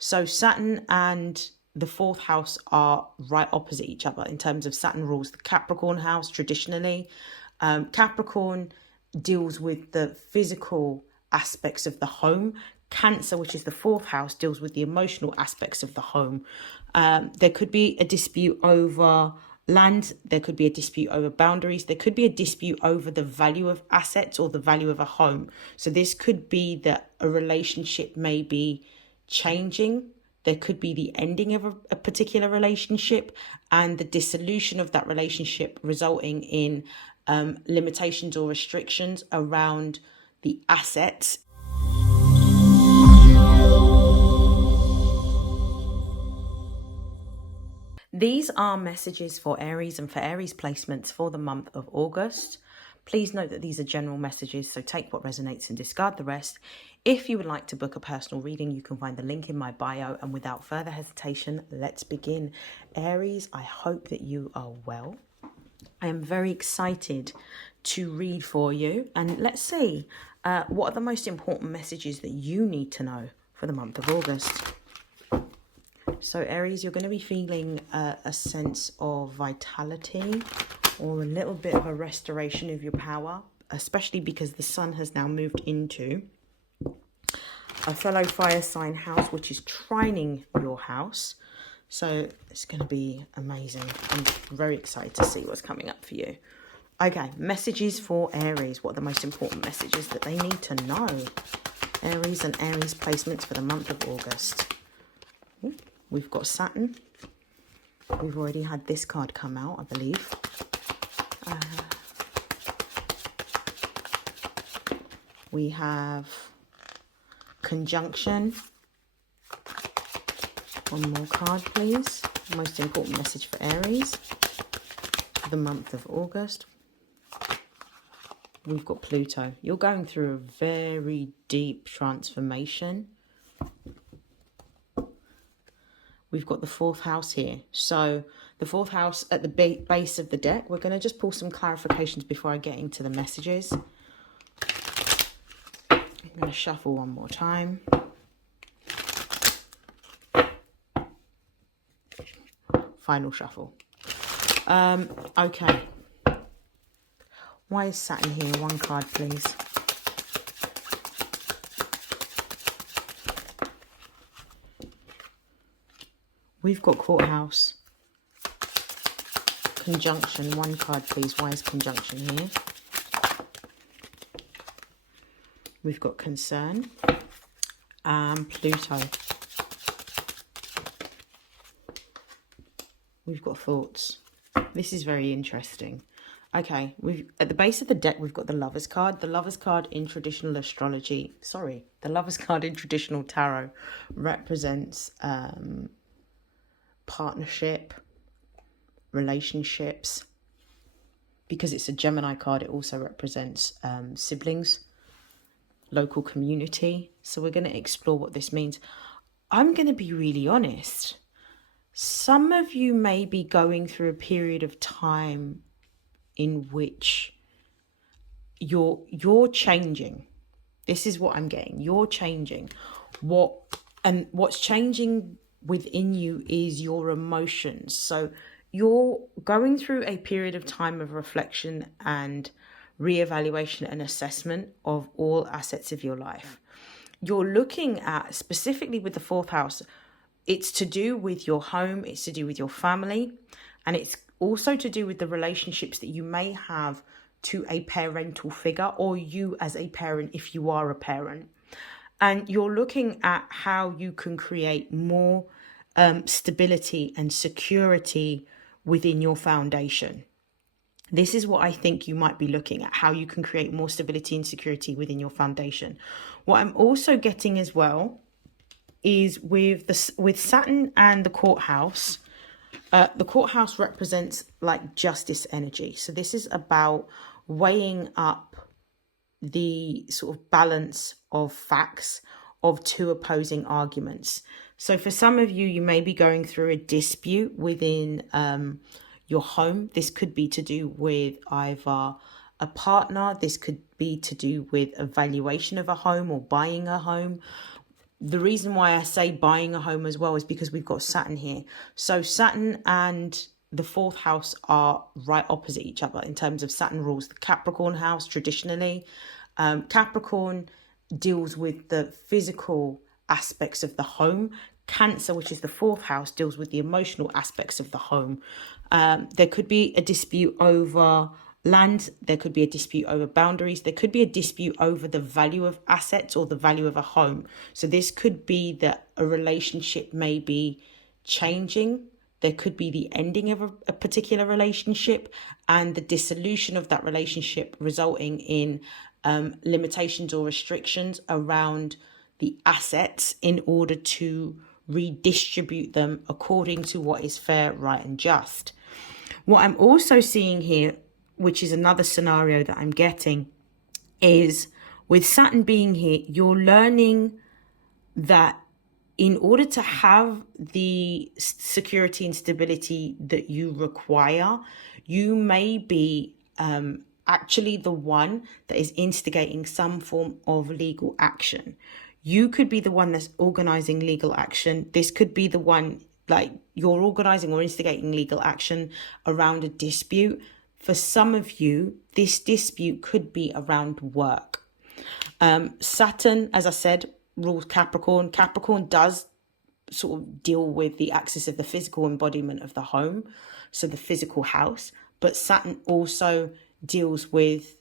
So Saturn and the fourth house are right opposite each other in terms of Saturn rules the Capricorn house traditionally. Capricorn deals with the physical aspects of the home. Cancer, which is the fourth house, deals with the emotional aspects of the home. There could be a dispute over land. There could be a dispute over boundaries. There could be a dispute over the value of assets or the value of a home. So this could be that a relationship may be changing. There could be the ending of a particular relationship and the dissolution of that relationship resulting in limitations or restrictions around the assets. These are messages for Aries and for Aries placements for the month of August. Please note that these are general messages, so take what resonates and discard the rest. If you would like to book a personal reading, you can find the link in my bio. And without further hesitation, let's begin. Aries, I hope that you are well. I am very excited to read for you. And let's see, what are the most important messages that you need to know for the month of August? So Aries, you're going to be feeling a sense of vitality or a little bit of a restoration of your power, especially because the sun has now moved into a fellow fire sign house, which is trining your house. So it's going to be amazing. I'm very excited to see what's coming up for you. Okay, messages for Aries. What are the most important messages that they need to know? Aries and Aries placements for the month of August. We've got Saturn. We've already had this card come out, I believe. We have conjunction. One more card, please. Most important message for Aries for the month of August. We've got Pluto. You're going through a very deep transformation. We've got the fourth house here. So the fourth house at the base of the deck. We're going to just pull some clarifications before I get into the messages. I'm going to shuffle one more time. Final shuffle. Okay. Why is Saturn here? One card, please. We've got courthouse. Conjunction. One card, please. Why is conjunction here? We've got concern. Pluto. We've got thoughts. This is very interesting. Okay, at the base of the deck, we've got the Lovers card. The Lovers card in traditional astrology, the Lovers card in traditional tarot represents partnership, relationships. Because it's a Gemini card, it also represents siblings, local community. So we're going to explore what this means. I'm going to be really honest. Some of you may be going through a period of time in which you're changing. This is what I'm getting. You're changing. What's changing within you is your emotions. So you're going through a period of time of reflection and reevaluation and assessment of all assets of your life. You're looking at, specifically with the fourth house, it's to do with your home, it's to do with your family, and it's also to do with the relationships that you may have to a parental figure or you as a parent if you are a parent. And you're looking at how you can create more stability and security within your foundation. This is what I think you might be looking at, how you can create more stability and security within your foundation. What I'm also getting as well is with Saturn and the courthouse. The courthouse represents like justice energy. So this is about weighing up the sort of balance of facts of two opposing arguments. So for some of you, you may be going through a dispute within your home. This could be to do with either a partner. This could be to do with a valuation of a home or buying a home. the reason why I say buying a home as well is because we've got Saturn here. So Saturn and the fourth house are right opposite each other in terms of Saturn rules the Capricorn house traditionally. Capricorn deals with the physical aspects of the home. Cancer, which is the fourth house, deals with the emotional aspects of the home. There could be a dispute over land, there could be a dispute over boundaries, there could be a dispute over the value of assets or the value of a home. So this could be that a relationship may be changing. There could be the ending of a particular relationship and the dissolution of that relationship, resulting in limitations or restrictions around the assets in order to redistribute them according to what is fair, right, and just. What I'm also seeing here, which is another scenario that I'm getting, is with Saturn being here, you're learning that in order to have the security and stability that you require, you may be actually the one that is instigating some form of legal action. You could be the one that's organizing legal action. This could be the one, like, you're organizing or instigating legal action around a dispute. For some of you, this dispute could be around work. Saturn, as I said, rules Capricorn. Capricorn does sort of deal with the axis of the physical embodiment of the home, so the physical house. But Saturn also deals with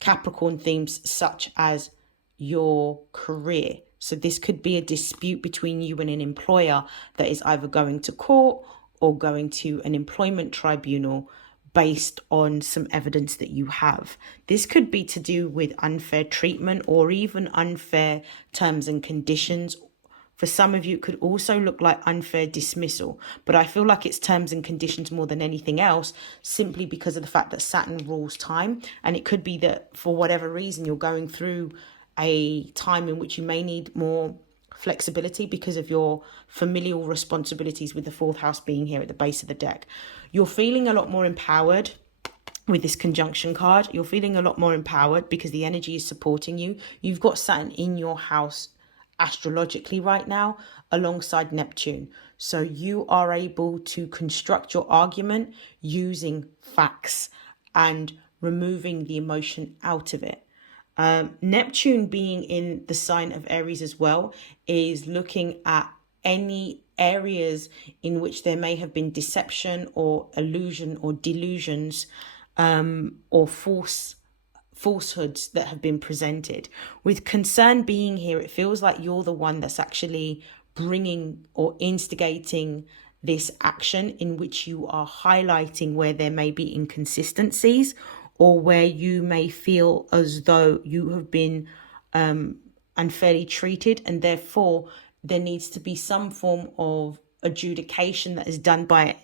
Capricorn themes such as your career. So this could be a dispute between you and an employer that is either going to court or going to an employment tribunal based on some evidence that you have. This could be to do with unfair treatment or even unfair terms and conditions. For some of you, it could also look like unfair dismissal, but I feel like it's terms and conditions more than anything else, simply because of the fact that Saturn rules time. And it could be that for whatever reason, you're going through a time in which you may need more flexibility because of your familial responsibilities, with the fourth house being here at the base of the deck. You're feeling a lot more empowered with this conjunction card. You're feeling a lot more empowered because the energy is supporting you. You've got Saturn in your house astrologically right now alongside Neptune. So you are able to construct your argument using facts and removing the emotion out of it. Neptune being in the sign of Aries as well is looking at any areas in which there may have been deception or illusion or delusions or falsehoods that have been presented. With concern being here, it feels like you're the one that's actually bringing or instigating this action in which you are highlighting where there may be inconsistencies or where you may feel as though you have been unfairly treated, and therefore there needs to be some form of adjudication that is done by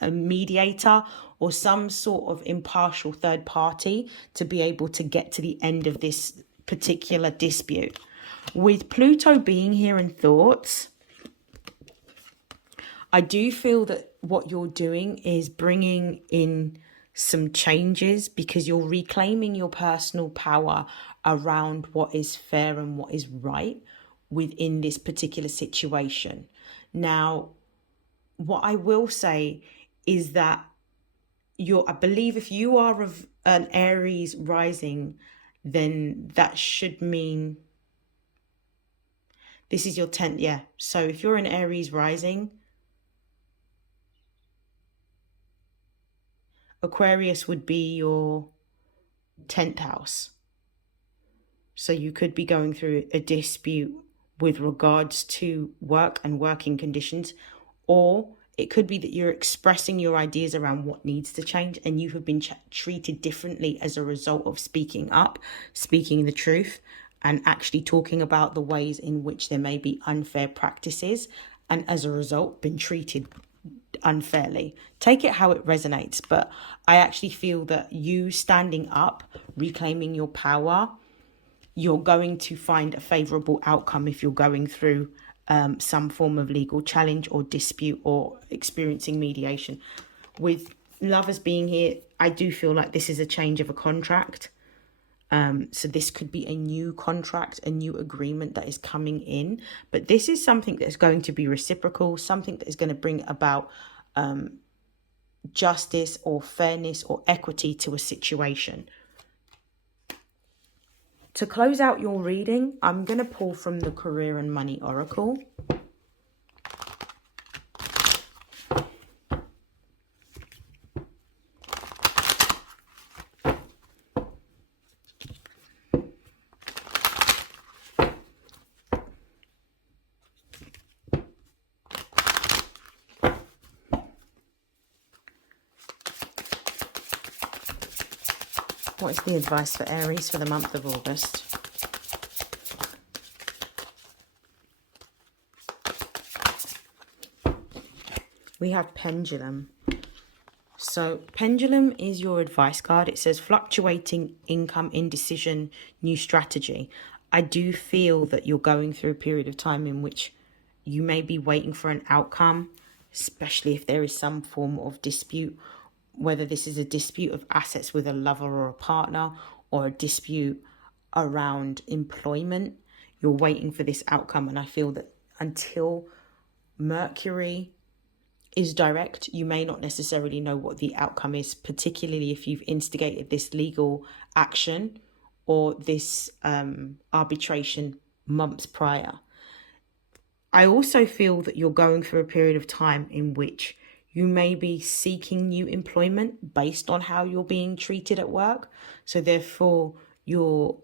a mediator or some sort of impartial third party to be able to get to the end of this particular dispute. With Pluto being here in thoughts, I do feel that what you're doing is bringing in some changes because you're reclaiming your personal power around what is fair and what is right within this particular situation. Now, what I will say is that I believe if you are an Aries rising, then that should mean this is your 10th. Yeah. So if you're an Aries rising, Aquarius would be your 10th house. So you could be going through a dispute with regards to work and working conditions, or it could be that you're expressing your ideas around what needs to change and you have been treated differently as a result of speaking up, speaking the truth, and actually talking about the ways in which there may be unfair practices, and as a result been treated unfairly. Take it how it resonates, but I actually feel that you standing up, reclaiming your power, you're going to find a favorable outcome if you're going through some form of legal challenge or dispute or experiencing mediation. With Lovers being here, I do feel like this is a change of a contract. So this could be a new contract, a new agreement that is coming in, but this is something that's going to be reciprocal, something that is going to bring about justice or fairness or equity to a situation. To close out your reading, I'm going to pull from the Career and Money Oracle. What is the advice for Aries for the month of August? We have Pendulum. So Pendulum is your advice card. It says fluctuating income, indecision, new strategy. I do feel that you're going through a period of time in which you may be waiting for an outcome, especially if there is some form of dispute, whether this is a dispute of assets with a lover or a partner, or a dispute around employment. You're waiting for this outcome, and I feel that until Mercury is direct, you may not necessarily know what the outcome is, particularly if you've instigated this legal action or this arbitration months prior. I also feel that you're going through a period of time in which you may be seeking new employment based on how you're being treated at work. So therefore, you're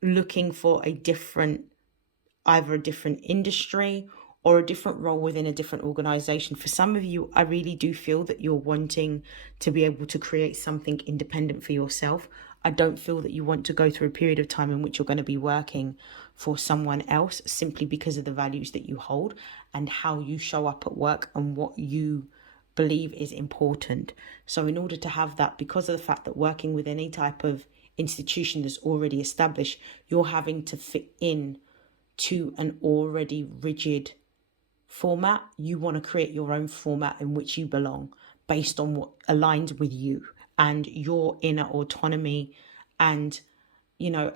looking for either a different industry or a different role within a different organization. For some of you, I really do feel that you're wanting to be able to create something independent for yourself. I don't feel that you want to go through a period of time in which you're going to be working for someone else simply because of the values that you hold and how you show up at work and what you believe is important. So in order to have that, because of the fact that working with any type of institution that's already established, you're having to fit in to an already rigid format. You want to create your own format in which you belong based on what aligns with you and your inner autonomy, and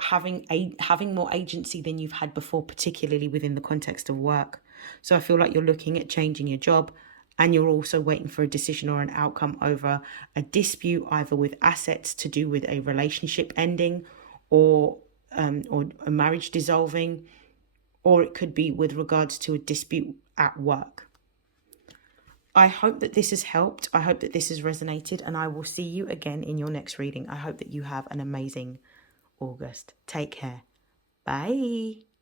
having more agency than you've had before, particularly within the context of work. So I feel like you're looking at changing your job, and you're also waiting for a decision or an outcome over a dispute, either with assets to do with a relationship ending or a marriage dissolving, or it could be with regards to a dispute at work. I hope that this has helped. I hope that this has resonated, and I will see you again in your next reading. I hope that you have an amazing August. Take care. Bye.